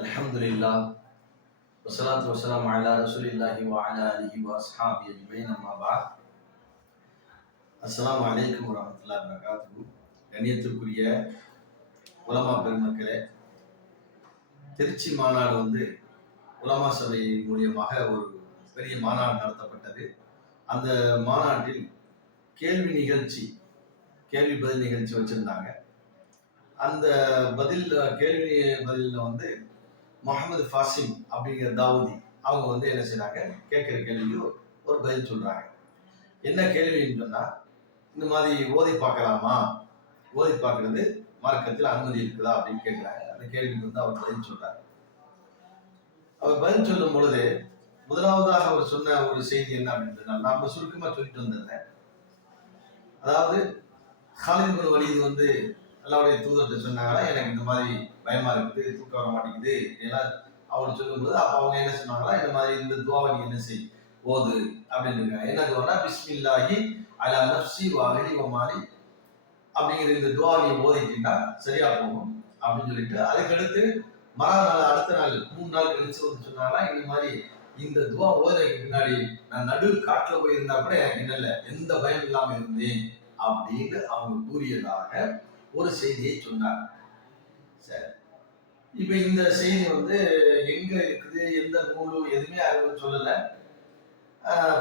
Alhamdulillah, wassalatu wassalamu ala rasulillahi wa ala alihi wa ashabihi ajma'in, amma ba'd. அஸ்ஸலாமு அலைக்கும் வரஹ்மத்துல்லாஹி வபரகாத்துஹு. கண்ணியத்திற்குரிய உலமா பெருமக்களே, திருச்சி மாநாடு உலமா சபை மூலியமாக ஒரு பெரிய மாநாடு நடத்தப்பட்டது. அந்த மாநாட்டில் கேள்வி பதில் நிகழ்ச்சி வச்சிருந்தாங்க. அந்த கேள்வி பதிலில் முகமது ஃபாசிம் அப்படிங்கிற தாவூதி அவங்க என்ன செய்றாங்க, கேட்குற கேள்விக்கு ஒரு பதில் சொல்றாங்க. என்ன கேள்வின்னு சொன்னா, இந்த மாதிரி ஓதி பார்க்கலாமா, ஓதி பார்க்கறது மார்க்கத்தில் அனுமதி இருக்குதா அப்படின்னு கேட்கிறாங்க. அந்த கேள்விக்கு அவர் பதில் சொல்றாரு. அவர் பதில் சொல்லும் பொழுது முதலாவதாக அவர் சொன்ன ஒரு செய்தி என்ன அப்படின்னு நாம சுருக்கமா சொல்லிட்டு வந்திருந்தேன். அதாவது காலித் பின் வலீத் அல்லாஹ்வுடைய தூதர்கிட்ட சொன்னாங்களா, எனக்கு இந்த மாதிரி பயமா இருக்குது, தூக்கம் வர மாட்டேங்குது ஏன்னா அவங்க சொல்லும்போது அப்ப அவங்க என்ன சொன்னாங்களா, இந்த மாதிரி இந்த துவாவை நீ என்ன செய், ஓது அப்படின்னு இருக்காங்க. என்ன துவானா, பிஸ்மில்லாஹி அலா நஃப்ஸி வ அஹ்லி வ மாலி அப்படிங்கிற இந்த துவா நீ ஓதிட்டீங்கன்னா சரியா போகும் அப்படின்னு சொல்லிட்டு, அதுக்கடுத்து அடுத்த நாள் 3 நாள் கழிச்சு சொன்னாங்களா, இந்த மாதிரி இந்த துவா ஓதுறதுக்கு முன்னாடி நான் நடு காட்டுல போயிருந்தா கூட எனக்கு என்னல எந்த பயம் இல்லாம இருந்தேன் அப்படின்னு அவங்க கூறியதாக ஒரு செய்தியை சொன்னார். சரி, இப்ப இந்த செய்தி எங்க இருக்குது, எந்த நூலு எதுவுமே அறிவு சொல்லல.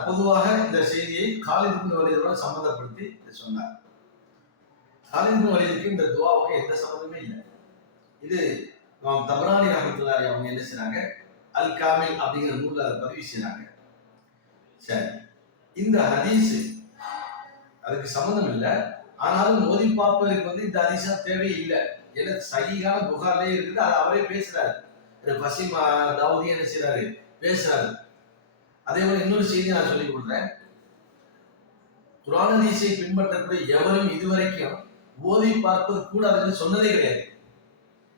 பொதுவாக இந்த செய்தியை காலித் பின் வலீதோட சம்பந்தப்படுத்தி சொன்னார். காலித் பின் வலீதுக்கு இந்த துவாவுக்கு எந்த சம்பந்தமே இல்லை. இது தபரானி ரஹ்மத்துல்லாஹி அவங்க என்ன செய்றாங்க, அல் காமில் அப்படிங்கிற நூல்ல அதை பதிவு செய்றாங்க. சரி, இந்த ஹதீஸ் அதுக்கு சம்பந்தம் இல்லை. ஆனாலும் ஓதி பார்ப்பதற்கு இந்த ஹதீஸா தேவையில்லை. ஏன்னா சஹீஹான புகாரிலே இருக்குது, அதை அவரே பேசுறாரு. ஃபஸீம் தாவூதி என்ன செய்றாரு, பேசுறாரு. அதே போல இன்னொரு செய்தி நான் சொல்லிக் கொடுக்குறேன். குர்ஆன் ஹதீஸை பின்பற்றக்கூடிய எவரும் இதுவரைக்கும் ஓதி பார்ப்பது கூடாதுன்னு சொன்னதே கிடையாது.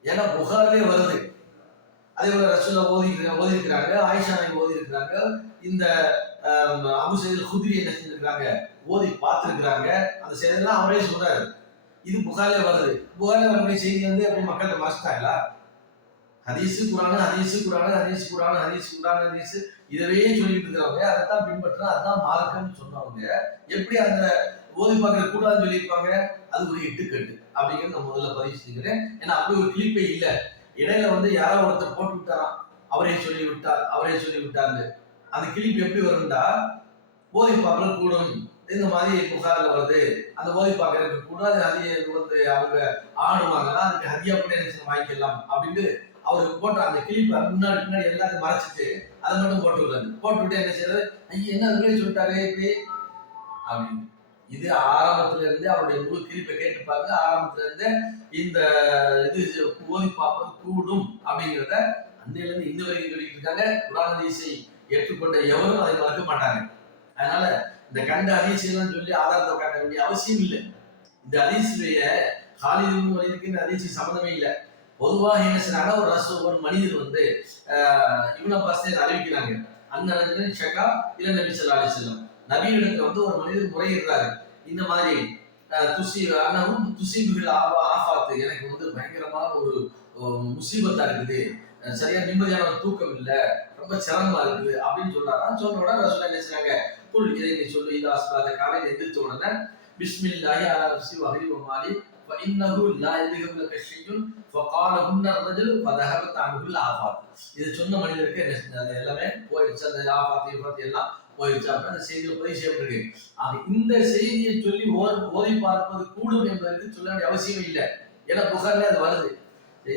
ஏன்னா புகாரிலே வருது. அதே போல ரசூலா ஓதி இருக்கிறாங்க, ஆயிஷா ஓதி இருக்கிறாங்க, இந்த அபூ சயீத் குத்ரி என்ன செஞ்சிருக்காங்க, ஓதி பார்த்திருக்கிறாங்க. அந்த செய்தியெல்லாம் அவரே சொல்றாரு. இது புகாரிலே வருது. புகாரிலே வரக்கூடிய செய்தி அப்படி மக்கள்கிட்ட மாறிட்டாங்களா? ஹதீஸ் குர்ஆன், ஹதீஸ் குர்ஆன், ஹதீஸ் குர்ஆன், ஹதீஸ் குர்ஆன், ஹதீஸ் இதவே சொல்லிட்டு இருக்கிறவங்க, அதைத்தான் பின்பற்றணும், அதுதான் மார்க்கம்னு சொன்னவங்க எப்படி அந்த ஓதி பார்க்க கூடாதுன்னு சொல்லியிருப்பாங்க? அது ஒரு இட்டுக்கட்டு அப்படிங்கிறது நான் முதல்ல பதிவு செய்கிறேன். ஏன்னா அப்படி ஒரு கிளிப்பே இல்லை. இடையில யாரோ ஒருத்தர் போட்டு விட்டாராம், அவரே சொல்லி விட்டாரு. அந்த கிளிப்பு எப்படி வரும்டா, ஓதி பார்க்கறது கூடும் இந்த மாதிரி புகாரில் வருது, அந்த ஓதி பார்க்கறதுக்கு கூட அது அவங்க ஆடுவாங்கன்னா அதுக்கு ஹதியா கூட என்ன வாங்கிக்கலாம் அப்படின்னு அவருக்கு போட்ட அந்த கிளிப்பை முன்னாடி எல்லாத்தையும் மறைச்சிட்டு அதை மட்டும் போட்டு என்ன செய்யறது, ஐயா என்ன அதுவே சொல்லிட்டாரு இப்படி அப்படின்னு. இது ஆரம்பத்துல இருந்து அவருடைய முழு கிளிப்பை கேட்டுப்பாங்க. ஆரம்பத்துல இருந்து இந்த இது ஓதி பார்ப்பது கூடும் அப்படிங்கிறத அன்னையில இருந்து இன்ன வரைக்கும் சொல்லிட்டு இருக்காங்க. குர்ஆன் ஹதீஸை ஏற்றுக்கொண்ட எவரும் அதை மறக்க மாட்டாங்க. அதனால இந்த கண்ட ஹதீஸெல்லாம் சொல்லி ஆதாரத்தை காட்ட வேண்டிய அவசியம் இல்லை. இந்த ஹதீஸுடைய காலித் பின் வலீதுக்கு இந்த ஹதீஸுக்கு சம்மந்தமே இல்லை. பொதுவாக என்ன செய்யறாங்க, ஒரு மனிதர் இப்னு அப்பாஸ் அறிவிக்கிறாங்க, அன்னரஜுலன் ஷகா இல நபி ஸல்லல்லாஹு அலைஹி வஸல்லம், நபியிடத்துல ஒரு மனிதர் முறையிடுறாரு, இந்த மாதிரி துசீபுகள் ஆஃபாத், எனக்கு பயங்கரமான ஒரு முசீபத்தா இருக்குது, சரியா நிம்மதியான தூக்கம் இல்லை, ரொம்ப சிரமமா இருக்குது அப்படின்னு சொல்றாங்க. சொன்ன உடனே ரசூலுல்லாஹ் என்ன செய்றாங்க, குல் இதை நீ சொல்லு, இதா அஸ்பாத காலையில் எந்திரிச்ச உடனே பிஸ்மில்லாஹி அலா நஃப்ஸி வ அஹ்லி வ மாலி ஃபஇன்னஹு லா யதிஹபு லக ஷையுன் ஃபகாலஹுன்ன அர்-ரஜுலு ஃபதஹபத் அன்ஹுல் ஆஃபாத். இது சொன்ன மனிதருக்கு என்ன செஞ்சாங்க, எல்லாமே போயிடுச்சு, அந்த ஆஃபாத் எல்லாம் போயிடுச்சு அப்படின்னு அந்த செய்தியில் பதிவு செய்யப்பட்டிருக்கு. இந்த செய்தியை சொல்லி ஓதி பார்ப்பது கூடும் என்பதற்கு சொல்ல வேண்டிய அவசியம் இல்லை. ஏன்னா புகார்ல அது வருது.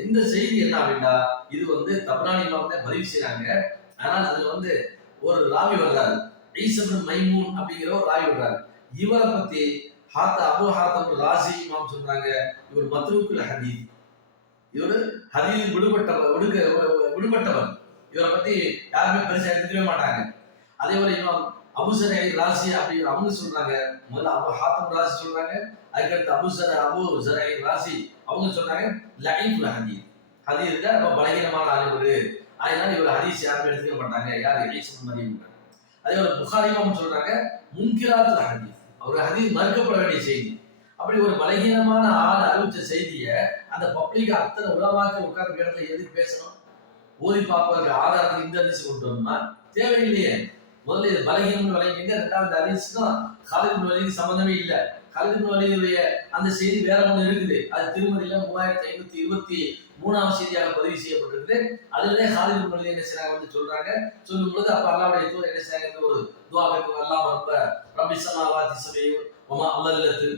இந்த செய்தி என்ன அப்படின்னா, இது தபரானி இமாம் பதிவு செய்யறாங்க. ஆனால் அதுல ஒரு ராவி வர்றாரு, ஈஸா இப்னு மைமூன் அப்படிங்கிற ஒரு ராவி வர்றாரு. இவரை பத்தி அபூ ஹாத்தம் ராஸி இமாம் சொல்றாங்க, இவர் மத்ரூக்குல் ஹதீஸ், இவர் ஹதீஸ் விடுபட்டவர். இவரை பத்தி யாருமே பெருசா எடுத்துக்கவே மாட்டாங்க. அதே போல இமாம் அபூ ஸரீஅ் ராஸி அப்படிங்கிற அவங்க சொல்றாங்க, முதல்ல அபூ ஹாத்தம் ராஸி சொல்றாங்க, அதுக்கடுத்து அபூ ஸரீஅ் ராஸி அவங்க சொல்றாங்க லஈஃபுல் ஹதீஸ்ல ரொம்ப பலகீனமான ஆளுவர், அதனால இவர் ஹதீஸ் யாருமே எடுத்துக்க மாட்டாங்க. யார் ஈஸா இப்னு மரியம். அதே போல புகாரி இமாம் சொல்றாங்க முன்கிராத்துல் ஹதீஸ், அவர் ஹதீஸ் மறுக்கப்பட வேண்டிய செய்தி. அப்படி ஒரு பலகீனமான ஆள் அறிவிச்ச செய்தியை அந்த பப்ளிக் அத்தனை உலமாக்கள் உட்கார்ந்து இடத்துல எதுக்கு பேசணும்? ஓதி பார்ப்பதற்கு ஆதாரத்துக்கு இந்த ஹதீஸ் கொண்டு வரணுமா? தேவையில்லையே. முதல்ல இது பலகீனம்னு விளங்கிங்க. ரெண்டாவது ஹதீஸ்க்கும் காலித் பின் வலீதுக்கு சம்பந்தமே இல்லை. காலித் பின் வலீதுடைய அந்த செய்தி வேற ஒன்று இருக்குது. அது திருமதியில 3523 செய்தியாக பதிவு செய்யப்பட்டிருக்கு. அதுலயே காலித் பின் வலீது என்ன செய்றாங்க வந்து சொல்றாங்க. சொல்லும் பொழுது அப்ப அல்லாஹ்வுடைய தூதர் என்ன செய்றாங்க, ஒரு துஆ கேட்டு அல்லாஹ் ரப்பி ஸமாவாதி ஸபீ வமா அல்லல்லத்து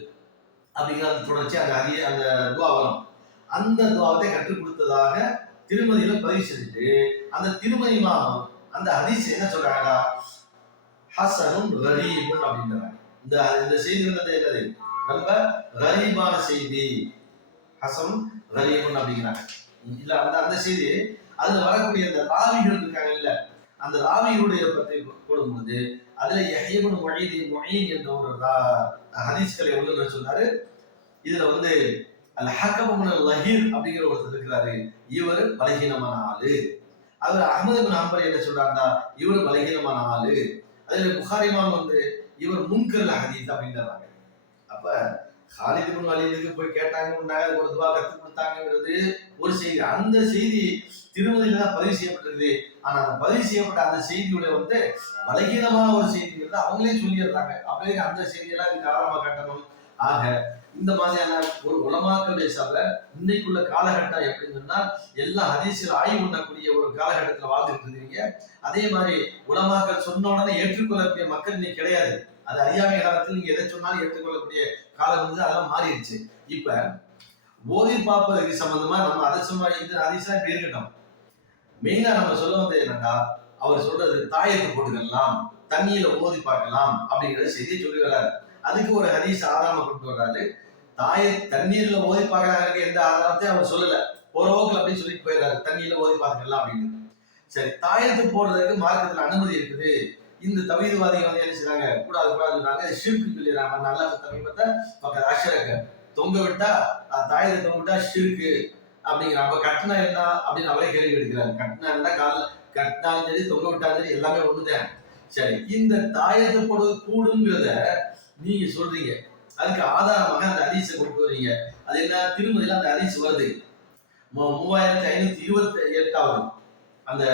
அப்படிங்கிற அந்த தொடர்ச்சி அந்த துஆ வரும். அந்த துஆவை கற்றுக் கொடுத்ததாக திருமதியில பதிவு செஞ்சுட்டு அந்த திருமதி இமாம் அந்த ஹதீஸ் என்ன சொல்றாங்க, ஹஸனுன் கரீபுன் அப்படின்றாங்க. இந்த செய்தி வந்து என்னது, ரொம்ப கரீபான செய்தி, ஹஸன் கரீபுன் அப்படிங்கிறாங்க. இல்ல அந்த செய்தி அதுல வரக்கூடிய அந்த ராவிகள் இருக்காங்க இல்ல, அந்த ராவிகளுடைய பற்றி போடும்போது அதுல யஹ்யா இப்னு முஈன் என்ற ஒரு ஹதீஸ்களை உள்ள சொன்னாரு. இதுல வந்து அல் ஹக்கம் இப்னு லஹீர் அப்படிங்கிற ஒருத்தர் இருக்கிறாரு, இவர் பலகீனமான ஆளு. அவர் அஹ்மது இப்னு ஹம்பல் என்ன சொல்றாருன்னா, இவர் பலகீனமான ஆளு. அதுல புகாரி இமாம் வந்து இவர் முன்கர் ஹதீஸ் அப்படின்றாங்க. அப்ப காலித் இப்னு வலீதுக்கு போய் கேட்டாங்க, ஒரு துவா கத்து கொடுத்தாங்கிறது ஒரு செய்தி. அந்த செய்தி திருமதியில தான் பதிவு செய்யப்பட்டிருக்குது. ஆனா அந்த பதிவு செய்யப்பட்ட அந்த செய்தியோட வந்து பலகீனமான ஒரு செய்திங்கிறது அவங்களே சொல்லிடுறாங்க. அப்படியே அந்த செய்தியெல்லாம் இதுக்கு ஆரம்ப கட்டணும். ஆக இந்த மாதிரியான ஒரு உலமாக்களுடைய சபை இன்னைக்குள்ள காலகட்டம் எப்படின்னு சொன்னா, எல்லா ஹதீஸில் ஆய்வு பண்ணக்கூடிய ஒரு காலகட்டத்தில் வாழ்ந்துட்டு இருக்கீங்க. அதே மாதிரி உலமாக்கள் சொன்ன உடனே ஏற்றுக்கொள்ளக்கூடிய மக்கள் இன்னைக்கு கிடையாது. அது அறியாமை காலத்தில் நீங்க எதை சொன்னாலும் ஏற்றுக்கொள்ளக்கூடிய காலம் வந்து அதெல்லாம் மாறிடுச்சு. இப்ப ஓதி பார்ப்பதற்கு சம்பந்தமா நம்ம அதை சும்மா இந்த ஹதீஸா இப்படி இருக்கட்டும். மெயினா நம்ம சொல்ல வந்தது என்னன்னா, அவர் சொல்றது தாயத்து போட்டுக்கலாம், தண்ணியில ஓதி பார்க்கலாம் அப்படிங்கிற செய்தியை சொல்லி வர்றாரு. அதுக்கு ஒரு ஹதீஸ் ஆதாரமா கொண்டு வர்றாரு. தண்ணீர்ல ஓதி பார்க்கறாங்க எந்த ஆதாரத்தையும் அவர் சொல்லல, போறவோக்கு அப்படின்னு சொல்லிட்டு போயிடுறாரு, தண்ணியில ஓதி பார்த்துக்கலாம் அப்படின்னு. சரி, தாயத்து போடுறதுக்கு மார்க்கத்துல அனுமதி இருக்குது. இந்த தவீதுவாதிகள் வந்து என்ன செய்றாங்க, கூடாது சொல்றாங்க, ஷிர்க் சொல்லிடுறாங்க. நல்ல தமிழத்தை பக்கம் அஷரக்க தொங்க விட்டா, தாயத்தை தொங்க விட்டா ஷிர்க்கு அப்படிங்கிற. அப்ப கட்டினா என்ன அப்படின்னு அவரே கேள்வி எடுக்கிறாரு. கட்டினா என்ன, கட்டினாலும் சரி தொங்க விட்டாலும் சரி எல்லாமே ஒண்ணுதான். சரி, இந்த தாயத்தை போடுறது கூடுங்கிறத நீங்க சொல்றீங்க, அதுக்கு ஆதாரமாக அந்த ஹதீஸை கொண்டு வரீங்க. அது என்ன, திருமதியில அந்த ஹதீஸ் வருது 3528வது அந்த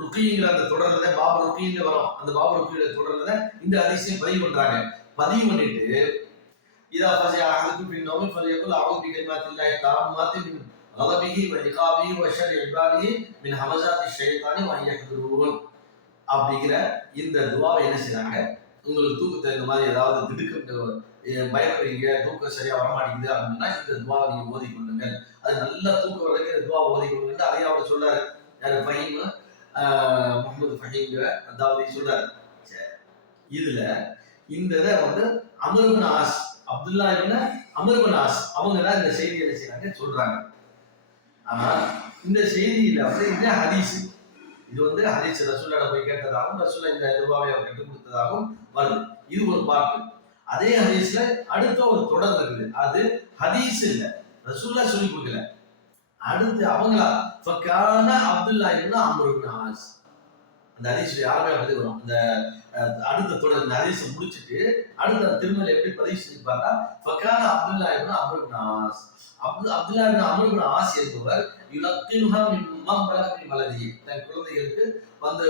ருக்கிங்கிற அந்த தொடர்ல பாபு ருக்கின்னு வரும். அந்த பாபு ருக்கியோட தொடர்ல இந்த ஹதீஸையும் பதிவு பண்றாங்க. பதிவு பண்ணிட்டு இதா ஃபஸிஅ அஹதுக்கும் ஃபின் நௌமி ஃபல்யகுல் அஊது பிகலிமாத்தில்லாஹி தாம்மாத்தி மின் கலபிஹி வ இகாபிஹி வ ஷர்ரி இபாதிஹி மின் ஹமஸாத்தி ஷைத்தானி வ யஹ்துரூன் அப்படிங்கிற இந்த துஆவை என்ன செய்றாங்க, உங்களுக்கு தூக்கத்தை இந்த மாதிரி ஏதாவது திடுக்கு பயப்படுறீங்க, தூக்கம் சரியா வரமாட்டேங்குது அப்படின்னா இந்த துவாவை நீங்க ஓதி கொள்ளுங்கள், அது நல்ல தூக்கம் வரைக்கும் இந்த துவா ஓதி கொள்ளுங்கள். அதையும் அவர் சொல்றாரு. யாரு, ஃபஹீம் முகமது ஃபஹீம் அதாவது சொல்றாரு. இதுல இந்த இதை வந்து அம்ர் இப்னு ஆஸ், அப்துல்லா இப்னு அம்ர் இப்னு ஆஸ் அவங்க தான் இந்த செய்தியை என்ன செய்றாங்க சொல்றாங்க. ஆனா இந்த செய்தியில வந்து இது ஹதீஸ், இது வந்து ஹதீஸ் ரசூலுல்லாஹ் போய் கேட்டதாகவும் ரசூலுல்லாஹ் இந்த துவாவை அவர் கற்றுக் கொடுத்ததாகவும் வருது. இது ஒரு பார்ட். அதே ஹதீஸ்ல அடுத்த ஒரு தொடர் இருக்குது. அது ஹதீஸ் இல்ல, ரசூலுல்லாஹ் சொல்லி கொடுக்கல, அடுத்து அவங்களா ஃபகான அப்துல்லா இப்னு அம்ர் இப்னு ஆஸ். அந்த ஹதீஸ் யாருமே அப்படி வரும். அந்த அடுத்த தொடர் இந்த ஹதீஸை முடிச்சுட்டு அடுத்த திருமலை எப்படி பதிவு செஞ்சிருப்பாங்கன்னா, ஃபகான அப்துல்லா இப்னு அம்ர் இப்னு ஆஸ். அப்துல்லா இப்னு அம்ர் இப்னு ஆஸ் என்பவர் யுலக்கினுஹா மிம்மன் பலக மின் வலதிஹி, தன் குழந்தைகளுக்கு வந்து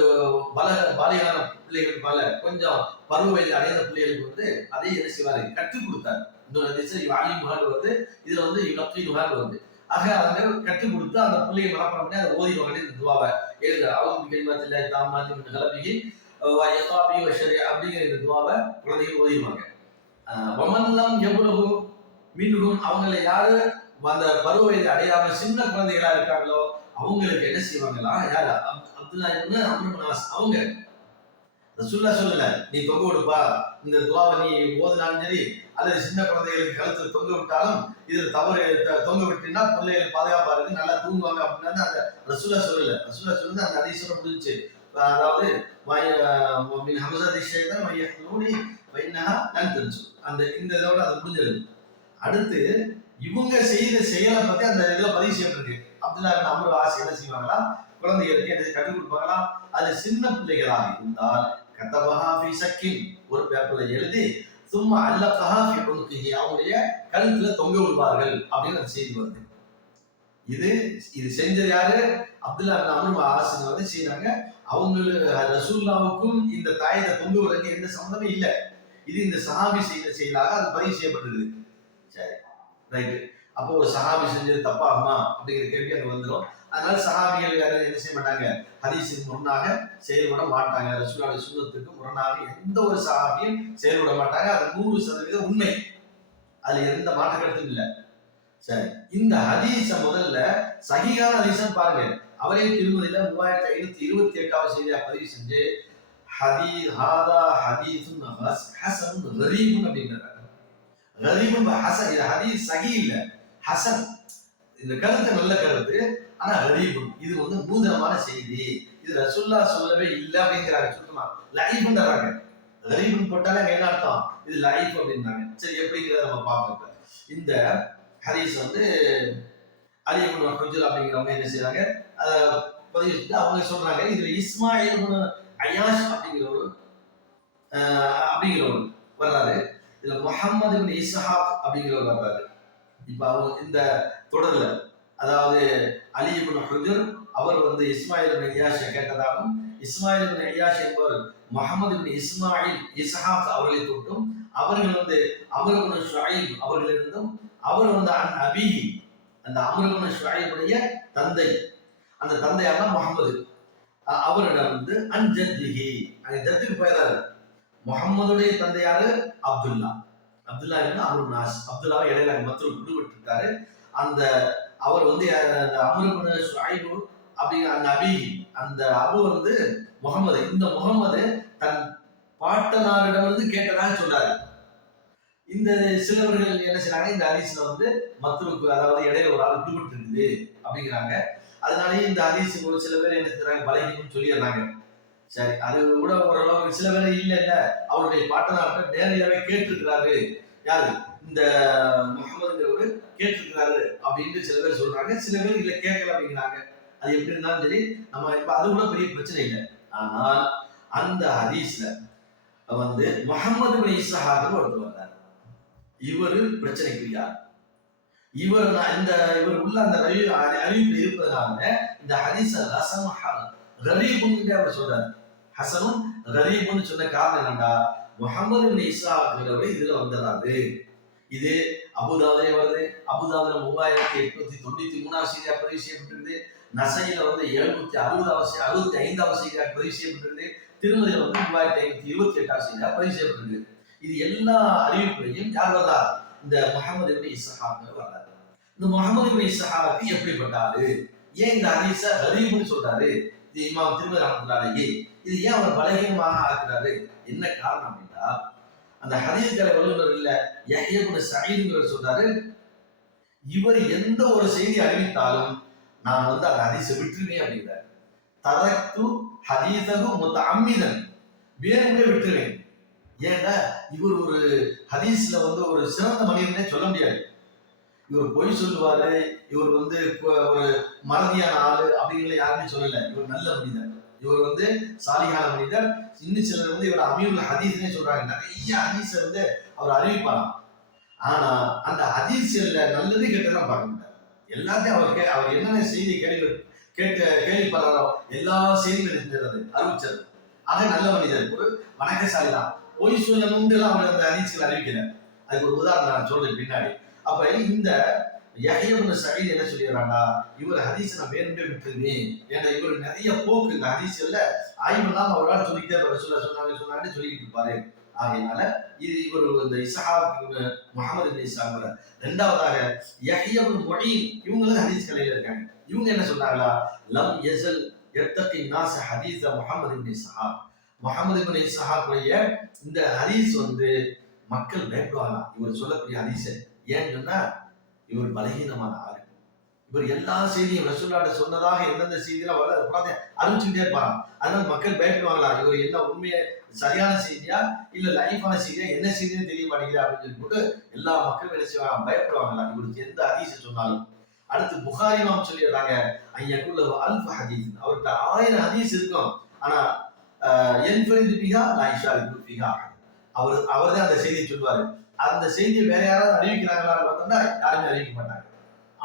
பாலிகான பிள்ளைகள் பல கொஞ்சம் பருவ வயது அடைந்த பிள்ளைகளுக்கு வந்து அதை என்ன செய்வாரு, கற்றுக் கொடுத்தார். இன்னொரு ஹதீஸ்ல யுஅல்லிமுஹான்னு வருது, இதுல வந்து யுலக்கினுஹான்னு வருது. ஆக அதை கற்றுக் கொடுத்து அந்த பிள்ளையை மனப்பாடம் பண்ணி அதை ஓதிடுவாங்க. இந்த துவாவை அவுது பிகலிமாத்தில்லாஹி தாம்மாத்தி மின் கலபிஹி வ இகாபிஹி வ ஷர்ரி அப்படிங்கிற இந்த துவாவை குழந்தைகள் ஓதிடுவாங்க. வமன்லம் யப்லுகு மின்ஹும், அவங்கள யாரு அந்த பருவ வயது அடையாம சின்ன குழந்தைகளா இருக்காங்களோ அவங்களுக்கு என்ன செய்வாங்களா, யாரு, அப்துல்லா இப்னு அம்ர் இப்னு ஆஸ் அவங்க. ரசூலுல்லாஹ் சொல்லல, நீ தொங்க விடுப்பா, இந்த துவாவை நீ ஓதினாலும் சரி அல்லது சின்ன குழந்தைகளுக்கு கழுத்துல தொங்க விட்டாலும் இதுல தவறு தொங்க விட்டீங்கன்னா பிள்ளைகள் பாதுகாப்பா இருக்கு, நல்லா தூங்குவாங்க அப்படின்னு அந்த ரசூலுல்லாஹ் சொல்லல. ரசூலுல்லாஹ் சொல்றது அந்த ஹதீஸோட முடிஞ்சுச்சு. அதாவது மின் ஹமஸாத்தி ஷைத்தான் வ யஹ்துரூனி வ இன்னஹா லன் தன்சு, அந்த இந்த இதோட அது முடிஞ்சது. அடுத்து இவங்க செய்த செயலை பத்தி அந்த இதுல பதிவு செய்யப்பட்டிருக்கு. அப்துல்லா இப்னு அம்ர் ஆஸ் என்ன செய்வாங்களா, குழந்தைகளுக்கு என்ன கற்றுக் கொடுப்பாங்களா, அது சின்ன பிள்ளைகளாக இருந்தால் கதபஹா ஃபீ ஸக்கின், ஒரு பேப்பர்ல எழுதி சும்மா அல்லகஹா ஃபீ உன்கிஹி, அவங்களுடைய கழுத்துல தொங்க விடுவார்கள் அப்படின்னு அந்த செய்தி வருது. இது இது செஞ்சது யாரு? அப்துல்லா இப்னு அம்ர் ஆஸ் வந்து செய்றாங்க. அவங்களுக்கு ரசூலுல்லாவுக்கும் இந்த தாயத்தை கொண்டு வரதுக்கு எந்த சம்மந்தமே இல்லை. இது இந்த சஹாபி செய்த செயலாக அது பதிவு செய்யப்பட்டிருக்குது. சரி, ரைட்டு. அப்போ ஒரு சஹாபி செஞ்சது தப்பாகுமா அப்படிங்கிற கேள்வி அங்க வந்துடும். அதனால சஹாபிகள் யாரும் என்ன செய்ய மாட்டாங்க, ஹதீஸுக்கு முரணாக செயல்பட மாட்டாங்க. ரசூலுல்லாஹி சுன்னத்துக்கு முரணாக எந்த ஒரு சஹாபியும் செயல்பட மாட்டாங்க. அது 100% உண்மை. அதுல எந்த மாற்று கருத்தும் இல்லை. சரி, இந்த ஹதீஸ முதல்ல சஹீஹான ஹதீஸான்னு பாருங்க. அவரே திருமதியில 3528வது செய்தியா பதிவு செஞ்சு ஹாதா ஹதீஸுன் ஹஸனுன் கரீபுன் அப்படின்றாங்க. கரீபுன் ஹஸன், இது ஹதீஸ் சஹீஹ் இல்ல, ஹஸன். இந்த கருத்து நல்ல கருத்து, ஆனா கரீபுன் இது வந்து நூதனமான செய்தி, இது ரசூலுல்லாஹ் சொல்லவே இல்லை அப்படிங்கிறாங்க. சுத்தமா லைஃப்ன்றாங்க. கரீபுன் போட்டாலே என்ன அர்த்தம்? இது லைஃப் அப்படின்றாங்க. சரி, எப்படிங்கிறத நம்ம பார்ப்போம். இந்த ஹதீஸ் வந்து அலி இப்னு ஹுஜர் அப்படிங்கிறவங்க என்ன செய்றாங்க, அதை பதிவு செஞ்சு அவங்க சொல்றாங்க, இதுல இஸ்மாயில் இப்னு அய்யாஷ் அப்படிங்கிறவர் வர்றாரு. இதுல முஹம்மது இப்னு இஸ்ஹாக் அப்படிங்கிறவர் வர்றாரு. இப்ப அவங்க இந்த தொடர்ல, அதாவது அலி இப்னு ஹுஜர் அவர் வந்து இஸ்மாயில் இப்னு அய்யாஷை கேட்டதாகவும், இஸ்மாயில் இப்னு அய்யாஷ் என்பவர் முஹம்மது இப்னு இஸ்மாயில் இஸ்ஹாக் அவர்களை தொட்டும், அவர்கள் வந்து அம்ர் இப்னு ஷுஐப் அவர்களிருந்தும், அவர் வந்து அபி, அந்த அம்ர் இப்னு ஷுஐபுடைய தந்தை, அந்த தந்தையார் தான் முஹம்மது, அவரிடம் வந்து அன்ஜத்திஹி, அந்த ஜத்துக்கு போயிடாரு. முஹம்மதுடைய தந்தையாரு அப்துல்லா, அப்துல்லா இப்னு அம்ர் இப்னு ஆஸ், அப்துல்லாவை இடையில மற்றொரு விடுபட்டு இருக்காரு. அந்த அவர் வந்து அந்த அம்ர் இப்னு ஷுஐப் அப்படிங்கிற அந்த அபி, அந்த அபு வந்து முகமது, இந்த முகமது தன் பாட்டனாரிடம் இருந்து கேட்டதாக சொன்னாரு. இந்த சிலவர்கள் என்ன செய்றாங்க, இந்த ஹதீஸ்ல வந்து மத்ரூக், அதாவது இடையில ஒரு ஆள் விடுபட்டு இருக்குது அப்படிங்கிறாங்க. அதனாலேயே இந்த ஹதீஸ் ஒரு சில பேர் என்ன செய்றாங்க, பலகீனம்னு சொல்லிடுறாங்க. சரி, அது கூட ஓரளவு சில பேர் இல்ல அவருடைய பாட்டனார்கிட்ட நேரடியாவே கேட்டிருக்கிறாரு, யாரு இந்த முகமதுங்கிறவரு கேட்டிருக்கிறாரு அப்படின்ட்டு சில பேர் சொல்றாங்க. சில பேர் இல்ல கேட்கல அப்படிங்கிறாங்க. அது எப்படி இருந்தாலும் சரி, நம்ம இப்ப அது கூட பெரிய பிரச்சனை இல்லை. ஆனால் அந்த ஹதீஸ்ல வந்து முஹம்மது இப்னு இஸ்ஹாக் ஒருத்தர் வர்றாரு. இவரு பிரச்சனைக்குரியார். இவர் உள்ள அந்த அறிவிப்பு இருப்பதனால இந்த ஹதீஸ கரீபுன் அவர் சொல்றாரு. ஹசனும் கரீபுன் சொன்ன காரணம் என்னன்னா, முஹம்மது இப்னு இஸ்ஹாக் இதுல வந்துடாது. இது அபூதாவுல வருது. அபூதாவுல 3893 செய்தியா பதிவு செய்யப்பட்டிருக்குது. நசையில வந்து 765 செய்தியா பதிவு செய்யப்பட்டிருக்குது. திருமதியில வந்து 3528 செய்தியா பதிவு செய்யப்பட்டிருக்கு. இது எல்லா அறிவிப்புலையும் யார் வர்றார்? இந்த முஹம்மது இப்னு இஸ்ஹாக் வர்றார். இந்த முஹம்மது இப்னு இஸ்ஹாக் எப்படிப்பட்ட ஆளு? ஏன் இந்த ஹதீஸ கரீப்னு சொல்றாரு? இது இமாம் திருமதி ரஹ்மத்துல்லாஹி இது ஏன் அவர் பலகீனமாக ஆக்குறாரு? என்ன காரணம் அப்படின்னா, அந்த ஹதீஸ் கலை வல்லுநர் இல்ல யஹ்யா இப்னு ஸஈத்ங்கிறவர் சொல்றாரு, இவர் எந்த ஒரு செய்தி அறிவித்தாலும் நான் வந்து அந்த ஹதீஸை விட்டுருவேன் அப்படிங்கிறார். தரக்து ஹதீஸஹு முத்தஅம்மிதன், வேணும்னே விட்டுருவேன். ஏன்னா இவர் ஒரு ஹதீஸ்ல வந்து ஒரு சிறந்த மனிதனே சொல்ல முடியாது. இவர் பொய் சொல்லுவாரு, இவர் வந்து ஒரு மறதியான ஆளு அப்படிங்கிற யாருமே சொல்லல. இவர் நல்ல மனிதர், இவர் வந்து சாலிகான மனிதர். இன்னும் சிலர் வந்து இவர் அமீருல் ஹதீஸ்னே சொல்றாங்க. நிறைய ஹதீஸை வந்து அவர் அறிவிப்பாராம். ஆனா அந்த ஹதீஸ்ல நல்லது கெட்டதான் பார்க்க மாட்டார். எல்லாத்தையும் அவர் என்னென்ன செய்தி கேள்விப்படுறாரோ எல்லா செய்திகளும் அறிவிச்சது. ஆக நல்ல மனிதர், ஒரு வணக்கசாலி தான். பொய் சொல்லணும்னு எல்லாம் அவர் அந்த ஹதீஸ்கள் அறிவிக்கல. அதுக்கு ஒரு உதாரணம் நான் சொல்றேன் பின்னாடி. அப்ப இந்த யஹ்யா இப்னு ஸஈத் என்ன சொல்லிடுறாங்கன்னா, இவர் ஹதீஸ் நான் வேணும்னே விட்டுருவேன். ஏன்னா இவர் நிறைய போக்கு இந்த ஹதீஸ்ல ஆய்வெல்லாம் அவரால் சொல்லிக்கிட்டே சொன்னாங்க சொல்லிக்கிட்டு இருப்பாரு. ஆகையினால இவர் இந்த இஸ்ஹாக் முஹம்மது இப்னு இஸ்ஹாக். இரண்டாவதாக யஹ்யா இப்னு முஈன், இவங்களும் ஹதீஸ் கலையில இருக்காங்க. இவங்க என்ன சொன்னாங்களா, லம் யஸல் யத்தகி நாஸ் ஹதீஸ முஹம்மது இப்னு இஸ்ஹாக். முஹம்மது இப்னு இஸ்ஹாக்குடைய இந்த ஹதீஸ் வந்து மக்கள் பயப்படுவாங்க இவர் சொல்லக்கூடிய ஹதீஸ. ஏன்னு சொன்னா இவர் பலகீனமான ஆளு. இவர் எல்லா செய்தியும் ரசூலுல்லாஹ் சொன்னதாக எந்தெந்த செய்தியெல்லாம் வர உட்கார்ந்து அறிவிச்சுட்டே இருப்பாங்க. அதனால மக்கள் பயப்படுவாங்களா, இவர் என்ன உண்மையை சரியான செய்தியா இல்ல லைஃபான செய்தியா, என்ன செய்தியும் தெரிய மாட்டேங்குது அப்படின்னு சொல்லிட்டு எல்லா மக்களும் என்ன செய்வாங்க, பயப்படுவாங்களா இவருக்கு எந்த ஹதீஸை சொன்னாலும். அடுத்து புகாரி இமாம் சொல்லிடுறாங்க, ஐயக்குள்ள அல்ஃப் ஹதீஸ், அவர்கிட்ட 1000 ஹதீஸ் இருக்கும். ஆனா என்ஃபரிது பிஹா லா யுஷாரிகு பிஹா, அவர் தான் அந்த செய்தியை சொல்வாரு. அந்த செய்தியை வேற யாராவது அறிவிக்கிறாங்களா பார்த்தோம்னா யாருமே அறிவிக்க மாட்டாங்க.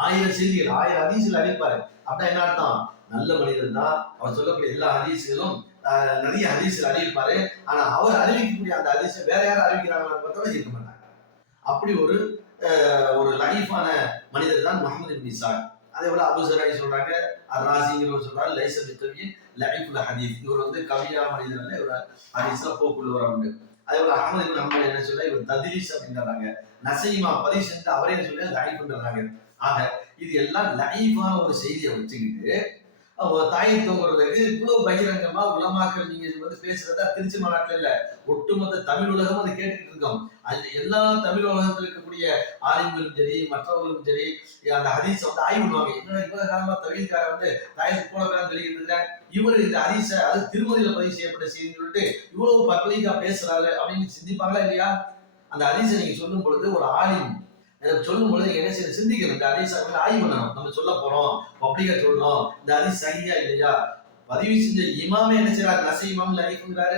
1000 செய்திகள் 1000 ஹதீஸ்கள் அறிவிப்பாரு. அப்படின்னா என்ன அர்த்தம்? நல்ல மனிதர் தான். அவர் சொல்லக்கூடிய எல்லா ஹதீஸ்களும் நிறைய ஹதீஸ்கள் அறிவிப்பாரு. ஆனா அவர் அறிவிக்கக்கூடிய அந்த ஹதீஸை வேற யாரும் அறிவிக்கிறாங்களான்னு பார்த்தா இருக்க மாட்டாங்க. அப்படி ஒரு ஒரு லைஃபான மனிதர் தான் முஹம்மது இப்னு இஸ்ஹாக். அதே போல அபு ஸுரைய் சொல்றாங்க, அர்-ராஸிங்கிறவர் சொல்றாரு லைஸ பிகவியின் லஈஃபுல் ஹதீஸ். இவர் வந்து கவியா மனிதர் அல்ல, இவர் ஹதீஸ்ல போக்குள்ளவர் உண்டு. அதே போல அஹ்மது இப்னு ஹம்பல் என்ன சொல்ல, இவர் தத்லீஸ் அப்படின்றாங்க. நசீமா பதிவு செஞ்சு அவரே சொல்ல லஈஃப்ன்றாங்க. ஆக இது எல்லாம் லஈஃபான ஒரு செய்தியை வச்சுக்கிட்டு தாயை தோங்குறதுக்கு இவ்வளவு பகிரங்கமா உலமாக்கள் நீங்க வந்து பேசுறதா திருச்சி மாநாட்டில் இல்ல, ஒட்டுமொத்த தமிழ் உலகம் அதை கேட்டுக்கிட்டு இருக்கோம். அது எல்லா தமிழ் உலகத்தில் இருக்கக்கூடிய ஆலிம்களும் சரி மற்றவர்களும் சரி அந்த ஹதீஸை வந்து ஆய்வு பண்ணுவாங்க. என்னோட இவ்வளவு காலமா தவிர்க்கார வந்து தாயத்துக்கு போனதான் சொல்லிக்கிட்டு இருக்கிறேன், இவர் இந்த ஹதீஸை அது திருமதியில பதிவு செய்யப்பட்ட செய்தின்னு சொல்லிட்டு இவ்வளவு பப்ளிக்கா பேசுறாரு அப்படின்னு சிந்திப்பாங்களா இல்லையா? அந்த ஹதீஸை நீங்க சொல்லும் பொழுது ஒரு ஆலிம் சொல்லும் பொழுது என்ன செய்ய சிந்திக்கணும். இந்த ஹதீஸை வந்து ஆய்வு பண்ணணும். நம்ம சொல்ல போறோம், பப்ளிக்கா சொல்றோம், இந்த ஹதீஸ் சரியா இல்லையா? பதிவு செஞ்ச இமாமே என்ன செய்யறாரு? நசை இமாம் லஈஃப்ங்கிறாரு.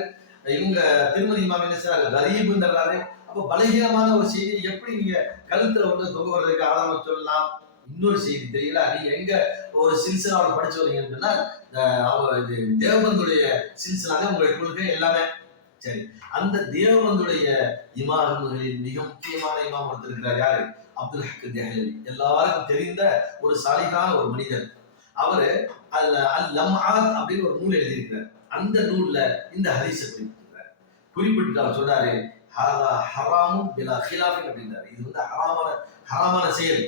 இவங்க திருமதி இமாம் என்ன செய்யறாரு? கரீப்ன்றாரு. அப்ப பலகீனமான ஒரு செய்தியை எப்படி நீங்க கழுத்துல வந்து தொங்க வர்றதுக்கு ஆதாரம் சொல்லலாம்? இன்னொரு செய்தி தெரியல, நீங்க எங்க ஒரு சில்சிலாவை படிச்சு வரீங்கன்னு சொன்னா இது தேவபந்துடைய சில்சிலாக உங்களுடைய கொள்கை எல்லாமே சரி. அந்த தேவபந்துடைய இமாம்களில் மிக முக்கியமான இமாம் ஒருத்தர் இருக்கிறார். யாரு? அப்துல் ஹக் தெஹ்லவி. எல்லாருக்கும் தெரிந்த ஒரு சாலிகான ஒரு மனிதர். அவரு அல்-லம்ஆத் அப்படின்னு ஒரு நூல் எழுதியிருக்கிறார். அந்த நூல்ல இந்த ஹதீஸை குறிப்பிட்டிருக்கிறார். குறிப்பிட்டு அவர் சொல்றாரு, ஹாதா ஹராமுன் பிலா ஹிலாஃபின் அப்படின்றாரு. இது வந்து ஹராமான செயல்.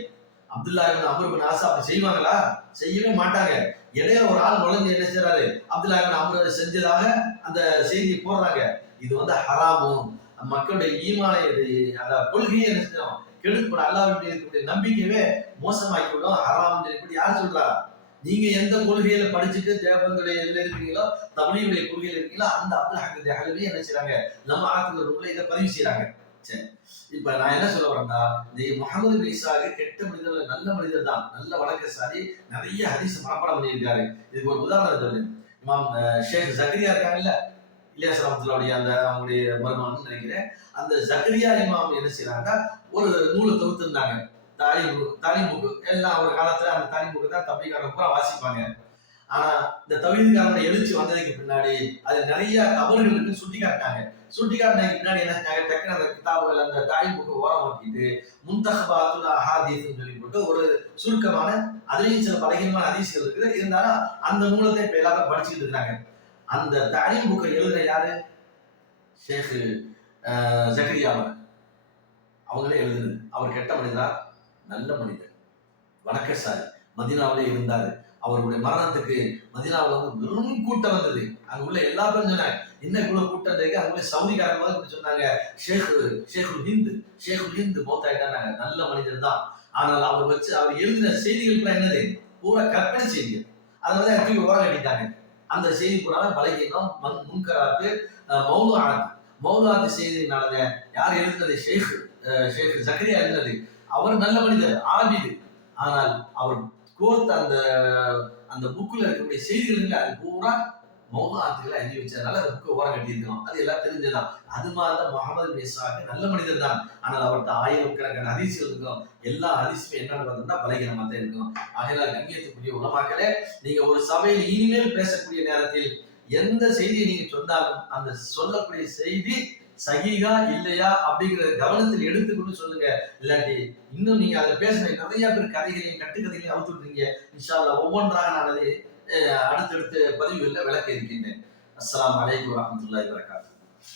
அப்துல்லா இப்னு அம்ர் இப்னு ஆஸ் அப்படி செய்வாங்களா? செய்யவே மாட்டாங்க. இடையில ஒரு ஆள் நுழைஞ்சு என்ன செய்யறாரு? அப்துல்லா இப்னு அம்ர் செஞ்சதாக அந்த செய்தியை போடுறாங்க. இது வந்து ஹராமும், மக்களுடைய ஈமானை அந்த கொள்கையை என்ன செய்யணும்? கெடுக்கப்படும். அல்லாஹ்வுடைய இருக்கக்கூடிய நம்பிக்கையவே மோசமாக்கிவிடும். ஹராம் சொல்லி யார் சொல்றா? நீங்க எந்த கொள்கையில படிச்சுட்டு தேவபந்துடைய இதுல இருக்கீங்களோ, தப்லீகுடைய கொள்கையில இருக்கீங்களோ, அந்த அப்துல் ஹக் தெஹ்லவி என்ன செய்றாங்க? லம்ஆத்ங்கிற நூல்ல இதை பதிவு செய்றாங்க. சரி, இப்ப நான் என்ன சொல்ல வரேன்னா, இந்த முஹம்மது இப்னு இஸ்ஹாக் கெட்ட மனிதர் நல்ல மனிதர் தான், நல்ல வழக்கசாலி, நிறைய ஹதீஸ் மனப்பாடம் பண்ணியிருக்காரு. இதுக்கு ஒரு உதாரணம் சொல்றேன். இமாம் ஷேக் ஜக்கரியா இருக்காங்கல்ல, இலியாஸ் ரஹ்மத்துல்லாஹி அந்த அவங்களுடைய மருமகன் நினைக்கிறேன். அந்த ஜக்கரியா இமாம் என்ன செய்யறாங்கன்னா ஒரு நூலை தொகுத்திருந்தாங்க. தாலிமுக்கு எல்லாம் ஒரு காலத்துல அந்த தாலிமுக்கு தான் தப்லீகாரங்க பூரா வாசிப்பாங்க. ஆனா இந்த தௌஹீத்காரனுடைய எழுச்சி வந்ததுக்கு பின்னாடி அது நிறைய தவறுகள் இருக்குன்னு சுட்டி காட்டினாங்க. சுட்டி காட்டினதுக்கு பின்னாடி என்ன செஞ்சாங்க? டக்குனு அந்த கிதாபுகள் அந்த தாலிமுக்கு ஓரமாக்கிட்டு முன்தஹபாத்துல் அஹாதீஸ்னு சொல்லி போட்டு ஒரு சுருக்கமான, அதுலயும் சில பலகீனமான ஹதீஸ்கள் இருக்குது. இருந்தாலும் அந்த நூலத்தை இப்ப எல்லாரும் படிச்சுக்கிட்டு இருக்காங்க. அந்த தாலீம் புக்கை எழுதுன யாரு? ஷேக் ஜக்கரியா அவங்களே எழுதுனது. அவர் கெட்ட மனிதா? நல்ல மனிதர், வணக்கசாலி, மதீனாவிலே இருந்தாரு. அவருடைய மரணத்துக்கு மதீனாவில் வந்து வெறும் கூட்டம் வந்தது. அங்க உள்ள எல்லா பேரும் சொன்னாங்க, என்ன இவ்வளவு கூட்டம் இருக்கு? அங்க உள்ள சவுதிக்காரங்க சொன்னாங்க, ஷேகுல் ஹிந்த் மௌத்தாயிட்டாங்க. நல்ல மனிதர் தான். ஆனால் அவர் வச்சு அவர் எழுதின செய்திகள் பூரா என்னது? பூரா கற்பனை செய்திகள். அதனால தூக்கி ஓரம் கட்டிட்டாங்க. அந்த செய்தி பூரா பலகீனம், முன்கராத்து, மௌலாத்து செய்தினால யார் எழுதினது? ஷேக் ஜக்கரியா எழுதினது. அவர் நல்ல மனிதர், ஆபிது. ஆனால் அவர் கோர்த்த அந்த அந்த புக்கில் இருக்கக்கூடிய செய்திகள் அது பூரா மௌலாத்துகளை எழுதி வச்சதுனால அந்த புக்கை ஓரம் கட்டியிருக்கணும். அது எல்லாம் தெரிஞ்சதான். அது மாதிரிதான் முஹம்மது இப்னு இஸ்ஹாக் நல்ல மனிதர் தான். ஆனால் அவர்கிட்ட ஆயிரக்கணக்கான ஹதீஸ்கள் இருக்கும். எல்லா ஹதீஸுமே என்னன்னு பார்த்தோம்னா பலகீனமா தான் இருக்கும். ஆகையால் கண்ணியத்துக்குரிய உலமாக்களே, நீங்க ஒரு சபையில் இனிமேல் பேசக்கூடிய நேரத்தில் எந்த செய்தியை நீங்க சொன்னாலும் அந்த சொல்லக்கூடிய செய்தி சகிகா இல்லையா அப்படிங்கிற கவனத்தில் எடுத்துக்கொண்டு சொல்லுங்க. இல்லாட்டி இன்னும் நீங்க அதை பேசின நிறைய பேர் கதைகளையும் கட்டுக்கதைகளையும் அவுத்து விட்டுறீங்க. இன்ஷா அல்லாஹ் ஒவ்வொன்றாக நான் அதை அடுத்தடுத்த பதிவுகளில் விளக்க இருக்கின்றேன். அஸ்ஸலாமு அலைக்கும் வரஹ்மத்துல்லாஹி வபரகாத்துஹு.